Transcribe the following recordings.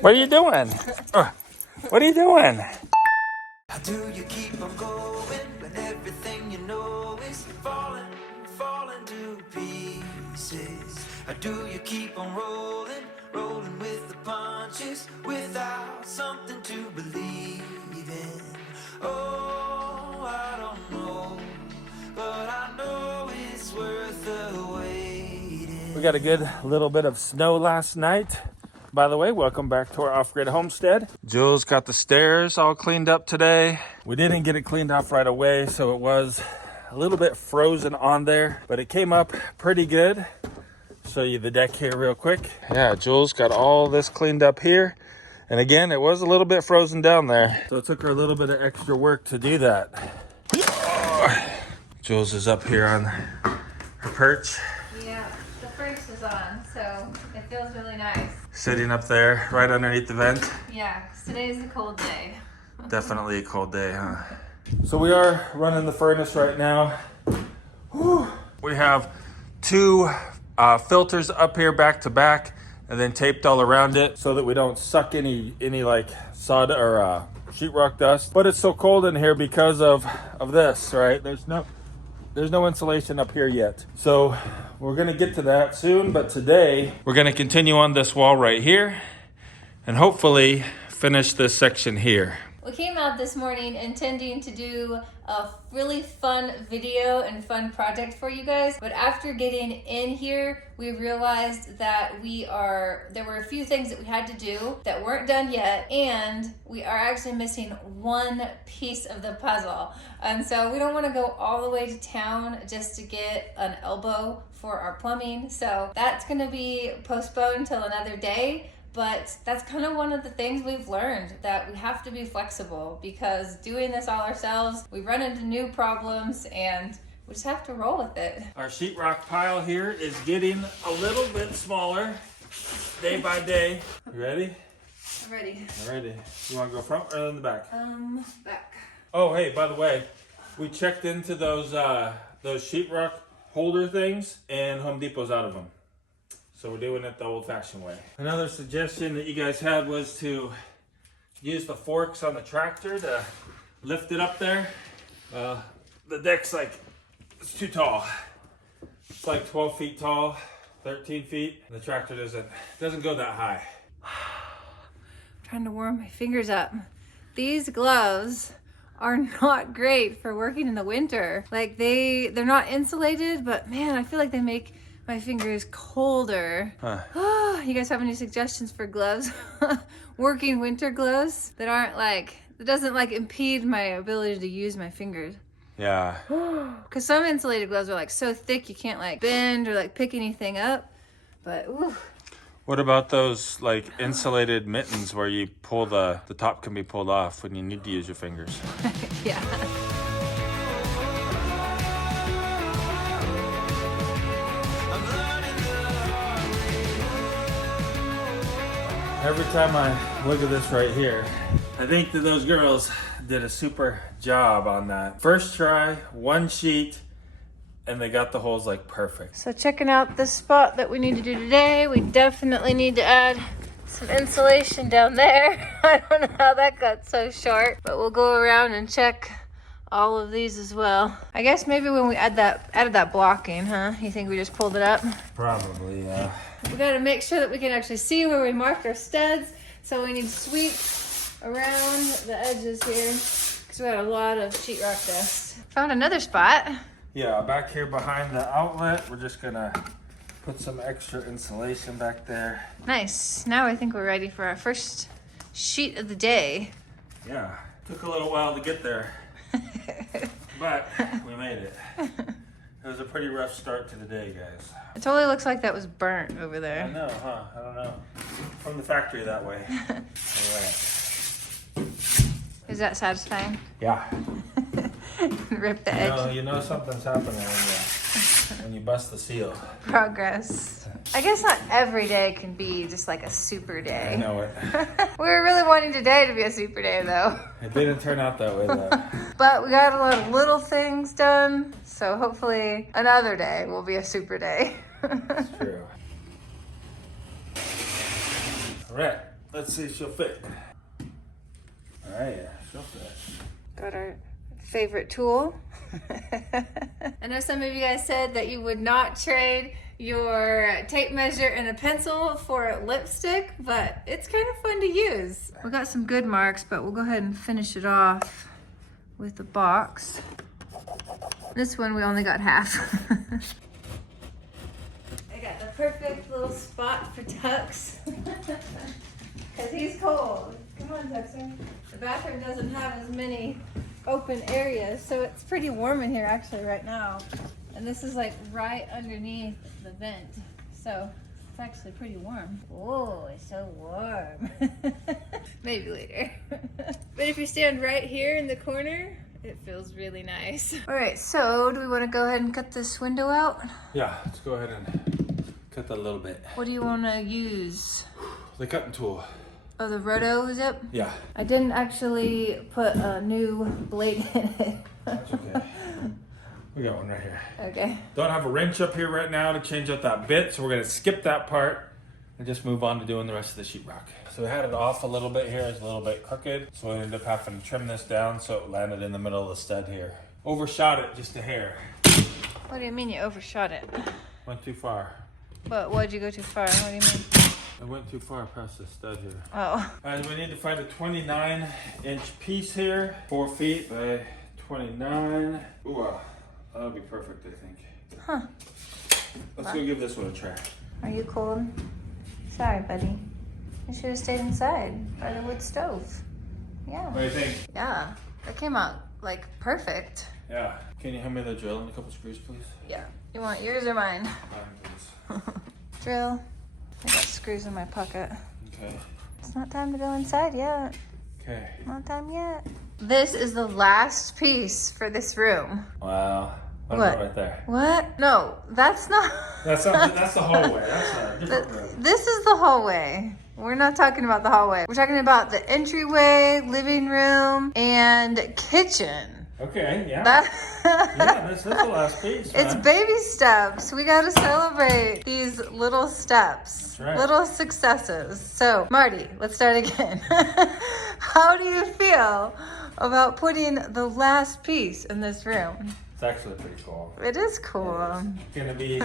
What are you doing? What are you doing? How do you keep on going when everything you know is falling, falling to pieces? How do you keep on rolling, rolling with the punches without something to believe in? Oh, I don't know, but I know it's worth the waiting. We got a good little bit of snow last night. By the way, welcome back to our off-grid homestead. Jules got the stairs all cleaned up today. We didn't get it cleaned off right away, so it was a little bit frozen on there, but it came up pretty good. Show you the deck here real quick. Yeah, Jules got all this cleaned up here. And again, it was a little bit frozen down there. So it took her a little bit of extra work to do that. Jules is up here on her perch. Yeah, the furnace is on, so it feels really nice. Sitting up there right underneath the vent. Yeah, 'cause today's a cold day. Definitely a cold day, huh? So we are running the furnace right now. Whew. We have two filters up here back to back and then taped all around it so that we don't suck any like sod or sheetrock dust. But it's so cold in here because of this, right? There's no insulation up here yet. So we're gonna get to that soon, but today we're gonna continue on this wall right here and hopefully finish this section here. We came out this morning intending to do a really fun video and fun project for you guys, but after getting in here, we realized that there were a few things that we had to do that weren't done yet, and we are actually missing one piece of the puzzle. And so we don't want to go all the way to town just to get an elbow for our plumbing. So that's going to be postponed until another day. But that's kind of one of the things we've learned, that we have to be flexible, because doing this all ourselves, we run into new problems and we just have to roll with it. Our sheetrock pile here is getting a little bit smaller day by day. You ready? I'm ready. I'm ready. You want to go front or in the back? Back. Oh, hey, by the way, we checked into those sheetrock holder things, and Home Depot's out of them. So we're doing it the old-fashioned way. Another suggestion that you guys had was to use the forks on the tractor to lift it up there. The deck's it's too tall. It's like 12 feet tall, 13 feet. The tractor doesn't go that high. I'm trying to warm my fingers up. These gloves are not great for working in the winter. Like they're not insulated, but man, I feel like they make my fingers colder. Huh. You guys have any suggestions for gloves? Working winter gloves that doesn't impede my ability to use my fingers. Yeah. Because some insulated gloves are so thick you can't bend or pick anything up. But ooh. What about those insulated mittens where you pull the top can be pulled off when you need to use your fingers? Yeah. Every time I look at this right here, I think that those girls did a super job on that. First try, one sheet, and they got the holes perfect. So checking out this spot that we need to do today, we definitely need to add some insulation down there. I don't know how that got so short, but we'll go around and check all of these as well. I guess maybe when we added that blocking, huh? You think we just pulled it up? Probably, yeah. We gotta make sure that we can actually see where we marked our studs. So we need to sweep around the edges here, because we had a lot of sheetrock dust. Found another spot. Yeah, back here behind the outlet, we're just gonna put some extra insulation back there. Nice. Now I think we're ready for our first sheet of the day. Yeah, took a little while to get there, but we made it. It was a pretty rough start to the day, guys. It totally looks like that was burnt over I there. know, huh? I don't know. From the factory that way. Anyway. Is that satisfying? Yeah. Rip the edge. You know something's happening when you bust the seal. Progress. I guess not every day can be just a super day. I know it. We were really wanting today to be a super day though. It didn't turn out that way though. But we got a lot of little things done, so hopefully another day will be a super day. That's true. All right, Let's see if she'll fit. All right, yeah, she'll fit. Got our favorite tool. I know some of you guys said that you would not trade your tape measure and a pencil for lipstick, but it's kind of fun to use. We got some good marks, but we'll go ahead and finish it off with the box. This one we only got half. I got the perfect little spot for Tux. Because he's cold. Come on, Tuxer. The bathroom doesn't have as many open areas, so it's pretty warm in here actually right now. And this is like right underneath the vent, so it's actually pretty warm. Oh, it's so warm. Maybe later. But if you stand right here in the corner, it feels really nice. All right, so do we want to go ahead and cut this window out? Yeah, let's go ahead and cut that a little bit. What do you want to use? The cutting tool. Oh, the roto zip? Yeah. I didn't actually put a new blade in it. That's okay. We got one right here. Okay. Don't have a wrench up here right now to change out that bit, so we're gonna skip that part and just move on to doing the rest of the sheetrock. So we had it off a little bit here, it's a little bit crooked, so we ended up having to trim this down so it landed in the middle of the stud here. Overshot it just a hair. What do you mean you overshot it? Went too far. But why'd you go too far? What do you mean? I went too far past the stud here. Oh. And we need to find a 29-inch piece here, 4 feet by 29. Ooh, that'll be perfect, I think. Huh. Let's go give this one a try. Are you cold? Sorry, buddy. You should have stayed inside by the wood stove. Yeah. What do you think? Yeah. That came out like perfect. Yeah. Can you hand me the drill and a couple screws, please? Yeah. You want yours or mine? Mine, please. Drill. I got screws in my pocket. Okay. It's not time to go inside yet. Okay. Not time yet. This is the last piece for this room. Wow. What What? about right there? What? No, that's not. That's the hallway. That's a different room. This is the hallway. We're not talking about the hallway. We're talking about the entryway, living room, and kitchen. Okay, yeah. That This is the last piece, man. It's baby steps. We gotta celebrate these little steps. That's right. Little successes. So, Marty, let's start again. How do you feel about putting the last piece in this room? It's actually pretty cool. It is cool. It's gonna be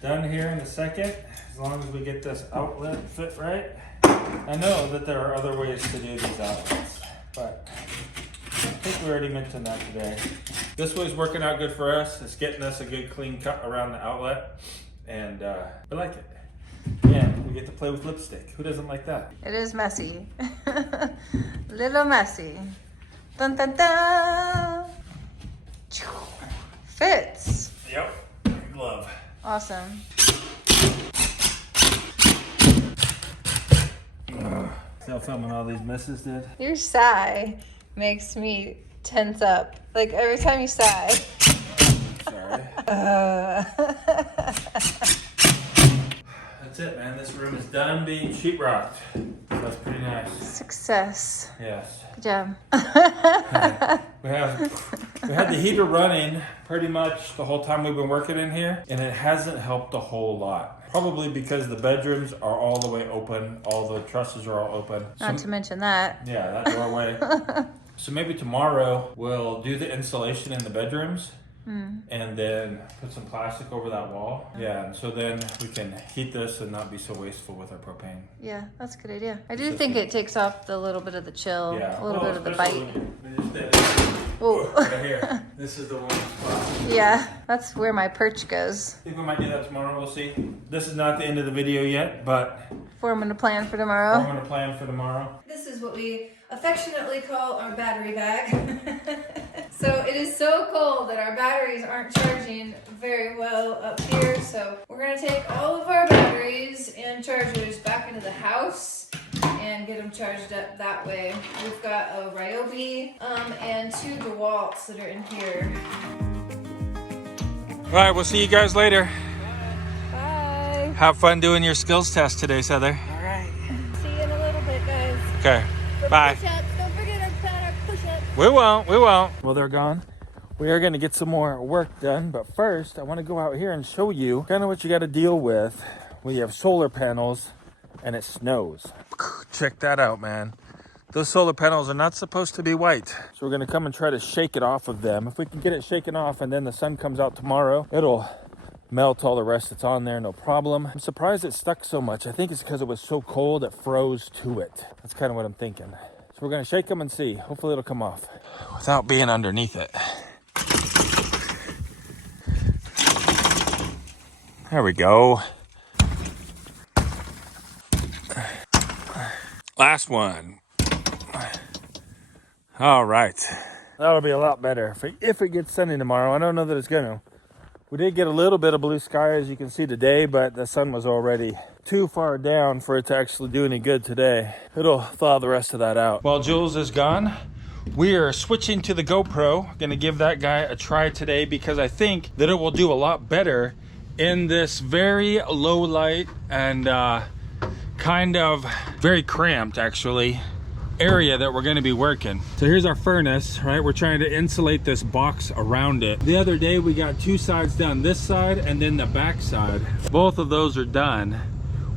done here in a second, as long as we get this outlet fit right. I know that there are other ways to do these outlets, but I think we already mentioned that today. This way's working out good for us. It's getting us a good clean cut around the outlet, and we like it. And we get to play with lipstick. Who doesn't like that? It is messy. Little messy. Dun dun dun. Fits. Yep. Glove. Awesome. Still filming all these misses, dude? Your sigh makes me tense up. Like every time you sigh. Sorry. That's it, man. This room is done being sheetrocked. That's pretty nice. Success. Yes. Good job. We had the heater running pretty much the whole time we've been working in here, and it hasn't helped a whole lot. Probably because the bedrooms are all the way open, all the trusses are all open. Not to mention that. Yeah, that doorway. So maybe tomorrow we'll do the insulation in the bedrooms. And then put some plastic over that wall. Yeah, and so then we can heat this and not be so wasteful with our propane. Yeah, that's a good idea. I do think it takes off the little bit of the chill, a little bit of the bite. Oh, right here. This is the one spot. Yeah, that's where my perch goes. I think we might do that tomorrow. We'll see. This is not the end of the video yet, but Forming a plan for I'm tomorrow. going to plan for tomorrow. This is what we affectionately call our battery bag. So it is so cold that our batteries aren't charging very well up here. So we're gonna take all of our batteries and chargers back into the house and get them charged up that way. We've got a Ryobi and 2 DeWalts that are in here. All right, we'll see you guys later. Bye. Have fun doing your skills test today, Heather. All right. See you in a little bit, guys. Okay, bye. Push-ups. Don't forget our push-ups. We won't. Well, they're gone. We are going to get some more work done, but first I want to go out here and show you kind of what you got to deal with when you have solar panels and it snows. Check that out, man. Those solar panels are not supposed to be white. So we're gonna come and try to shake it off of them. If we can get it shaken off and then the sun comes out tomorrow, it'll melt all the rest that's on there, no problem. I'm surprised it stuck so much. I think it's because it was so cold it froze to it. That's kind of what I'm thinking. So we're gonna shake them and see. Hopefully it'll come off without being underneath it. There we go. Last one. All right. That'll be a lot better if it gets sunny tomorrow. I don't know that it's gonna. We did get a little bit of blue sky, as you can see today, but the sun was already too far down for it to actually do any good today. It'll thaw the rest of that out. While Jules is gone, we are switching to the GoPro. Gonna give that guy a try today because I think that it will do a lot better in this very low light and kind of very cramped, actually, area that we're going to be working. So here's our furnace, right? We're trying to insulate this box around it. The other day we got two sides done, this side and then the back side. Both of those are done.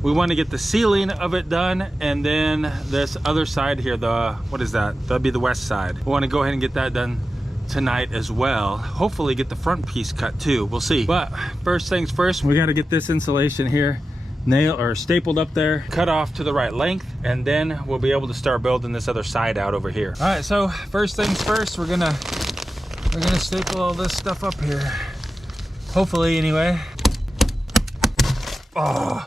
We want to get the ceiling of it done, and then this other side here, what is that? That'll be the west side. We want to go ahead and get that done tonight as well. Hopefully get the front piece cut too. We'll see. But first things first, we got to get this insulation here nailed or stapled up there, cut off to the right length, and then we'll be able to start building this other side out over here. All right, so first things first, we're gonna staple all this stuff up here. Hopefully, anyway. Oh,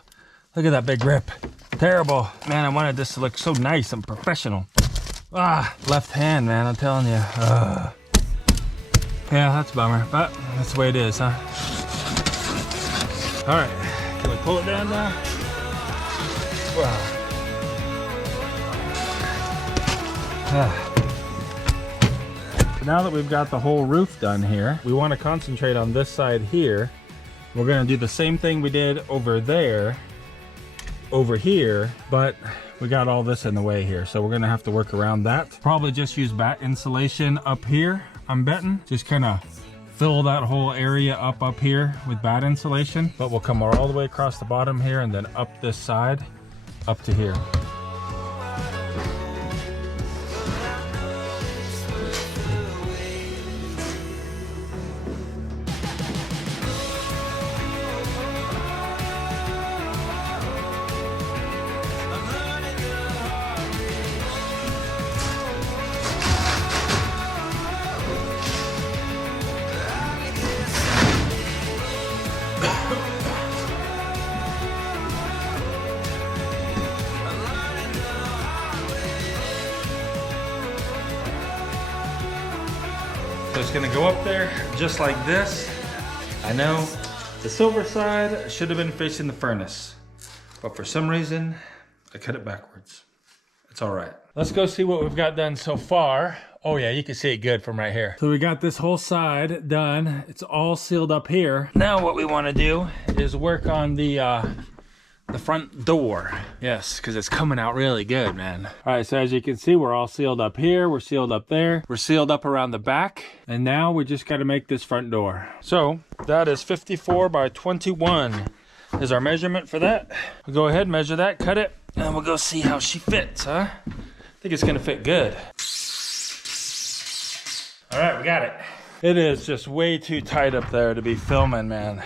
look at that big rip. Terrible. Man, I wanted this to look so nice and professional. Ah, left hand, man, I'm telling you. Yeah, that's a bummer, but that's the way it is, huh? All right. Can we pull it down now? Wow. Now that we've got the whole roof done here, we want to concentrate on this side here. We're going to do the same thing we did over there, over here, but we got all this in the way here. So we're going to have to work around that. Probably just use batt insulation up here, I'm betting. Just kind of fill that whole area up here with batt insulation, but we'll come all the way across the bottom here and then up this side up to here. So it's gonna go up there just like this. I know the silver side should have been facing the furnace, but for some reason I cut it backwards. It's all right. Let's go see what we've got done so far. Oh yeah, you can see it good from right here. So we got this whole side done. It's all sealed up here. Now what we want to do is work on the front door. Yes, because it's coming out really good, man. All right, so as you can see, we're all sealed up here. We're sealed up there. We're sealed up around the back. And now we just got to make this front door. So that is 54 by 21 is our measurement for that. We'll go ahead, measure that, cut it, and we'll go see how she fits, huh? I think it's gonna fit good. All right, we got it. It is just way too tight up there to be filming, man.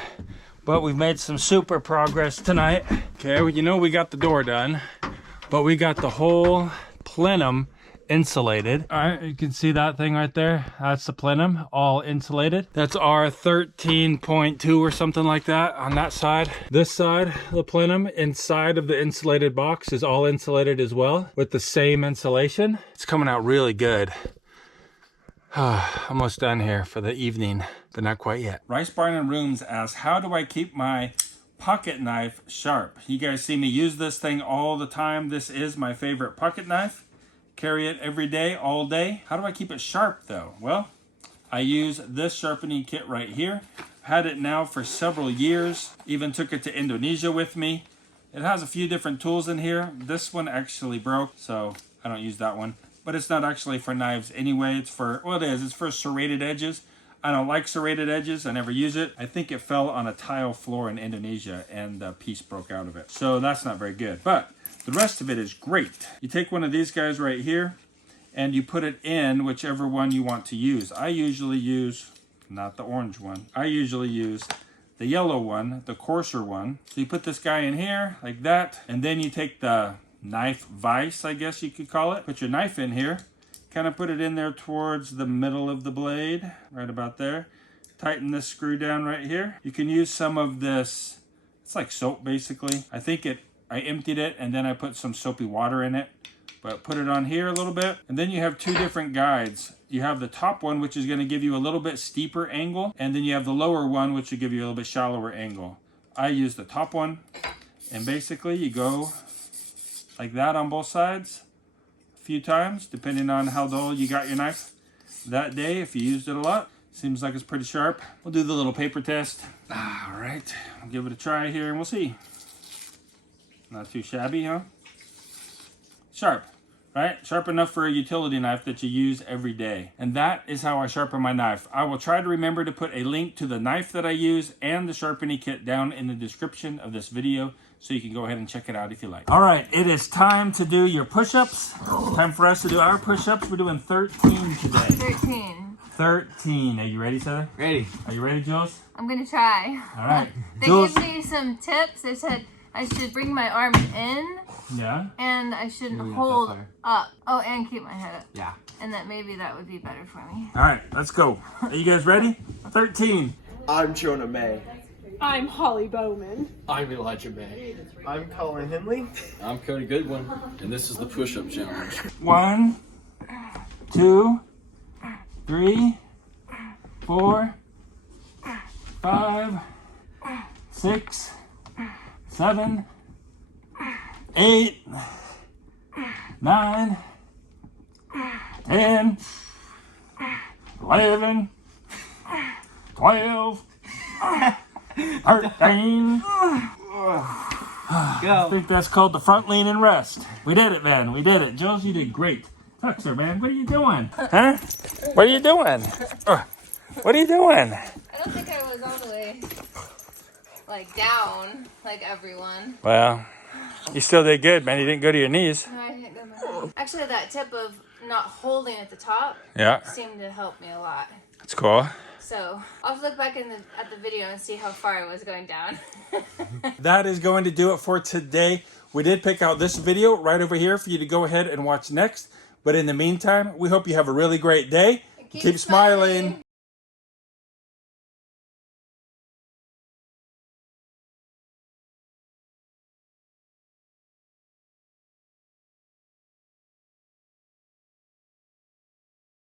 But we've made some super progress tonight. Okay, well, you know we got the door done, but we got the whole plenum insulated. All right, you can see that thing right there. That's the plenum, all insulated. That's our 13.2 or something like that on that side. This side, the plenum inside of the insulated box is all insulated as well with the same insulation. It's coming out really good. Almost done here for the evening, but not quite yet. Rice Barn and Rooms asks, how do I keep my pocket knife sharp? You guys see me use this thing all the time. This is my favorite pocket knife. Carry it every day, all day. How do I keep it sharp though? Well, I use this sharpening kit right here. Had it now for several years. Even took it to Indonesia with me. It has a few different tools in here. This one actually broke, so I don't use that one. But it's not actually for knives anyway. It's for, well, it is. It's for serrated edges. I don't like serrated edges. I never use it. I think it fell on a tile floor in Indonesia and the piece broke out of it. So that's not very good. But The rest of it is great. You take one of these guys right here and you put it in whichever one you want to use. I usually use, not the orange one, I usually use the yellow one, the coarser one. So you put this guy in here like that, and then you take the knife vise, I guess you could call it. Put your knife in here, kind of put it in there towards the middle of the blade, right about there. Tighten this screw down right here. You can use some of this, it's like soap basically. I emptied it and then I put some soapy water in it. But put it on here a little bit. And then you have two different guides. You have the top one, which is going to give you a little bit steeper angle. And then you have the lower one, which will give you a little bit shallower angle. I use the top one. And basically you go like that on both sides a few times, depending on how dull you got your knife that day. If you used it a lot, seems like it's pretty sharp. We'll do the little paper test. All right, we'll give it a try here and we'll see. Not too shabby, huh? Sharp, right? Sharp enough for a utility knife that you use every day. And that is how I sharpen my knife. I will try to remember to put a link to the knife that I use and the sharpening kit down in the description of this video, so you can go ahead and check it out if you like. All right, it is time to do your push-ups. Time for us to do our push-ups. We're doing 13 today. 13. Are you ready, Heather? Ready. Are you ready, Jules? I'm gonna try. All right. They Jules. gave me some tips. They said I should bring my arms in. Yeah. And I shouldn't Maybe not hold that up. Oh, and keep my head up. Yeah. And that maybe that would be better for me. All right, let's go. Are you guys ready? 13. I'm Jonah May. I'm Holly Bowman. I'm Elijah May. I'm Colin Henley. I'm Cody Goodwin, and this is the push-up challenge. 1, 2, 3, 4, 5, 6, 7, 8, 9, 10, 11, 12, 13. I think that's called the front lean and rest. We did it, man. We did it. Jules, you did great. Tuxer, man, what are you doing? Huh? What are you doing? What are you doing? I don't think I was all the way down like everyone. Well, you still did good, man. You didn't go to your knees. No, I didn't go my head. Actually, that tip of not holding at the top Yeah, seemed to help me a lot. that's cool. So I'll have to look back at the video and see how far I was going down. That is going to do it for today. We did pick out this video right over here for you to go ahead and watch next. But in the meantime, we hope you have a really great day. Keep smiling.